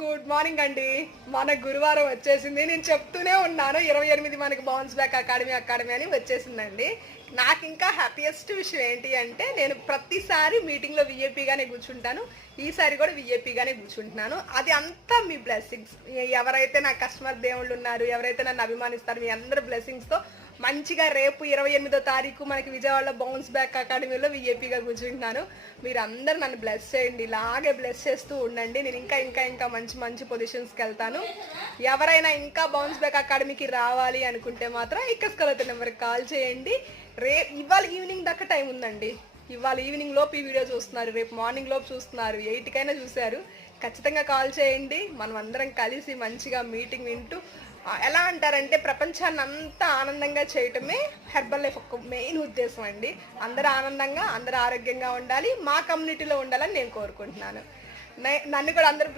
Good morning అండి. మన గురువారం వచ్చేసింది. నేను చెప్తూనే ఉన్నాను 28 మనకి బౌన్స్ బ్యాక్ అకాడమీ అని వచ్చేసిందండి. నాకు ఇంకా హ్యాపీయెస్ట్ విషయం ఏంటి అంటే నేను ప్రతిసారి మీటింగ్లో విఐపీగానే కూర్చుంటాను. ఈసారి కూడా విఐపీగానే కూర్చుంటున్నాను. అది అంతా మీ బ్లెస్సింగ్స్. ఎవరైతే నా కస్టమర్ దేవుళ్ళు ఉన్నారు, ఎవరైతే నన్ను అభిమానిస్తారు, మీ అందరి బ్లెస్సింగ్స్తో మంచిగా రేపు 28వ తారీఖు మనకి విజయవాడలో బౌన్స్ బ్యాక్ అకాడమీలో విఐపీగా కూర్చుంటున్నాను. మీరు అందరు నన్ను బ్లెస్ చేయండి, ఇలాగే బ్లెస్ చేస్తూ ఉండండి. నేను ఇంకా మంచి మంచి పొజిషన్స్కి వెళ్తాను. ఎవరైనా ఇంకా బౌన్స్ బ్యాక్ అకాడమీకి రావాలి అనుకుంటే మాత్రం ఇక్కడ స్కలత నెంబర్కి కాల్ చేయండి. ఇవాళ ఈవినింగ్ దాకా టైం ఉందండి. ఇవాళ ఈవినింగ్ లోపు ఈ వీడియో చూస్తున్నారు, రేపు మార్నింగ్ లోపు చూస్తున్నారు, 8కైనా చూశారు, ఖచ్చితంగా కాల్ చేయండి. మనం అందరం కలిసి మంచిగా మీటింగ్ వింటూ ఎలా అంటారంటే ప్రపంచాన్ని అంతా ఆనందంగా చేయటమే హెర్బల్ లైఫ్ ఒక మెయిన్ ఉద్దేశం అండి. అందరూ ఆనందంగా, అందరూ ఆరోగ్యంగా ఉండాలి, మా కమ్యూనిటీలో ఉండాలని నేను కోరుకుంటున్నాను. నన్ను కూడా అందరూ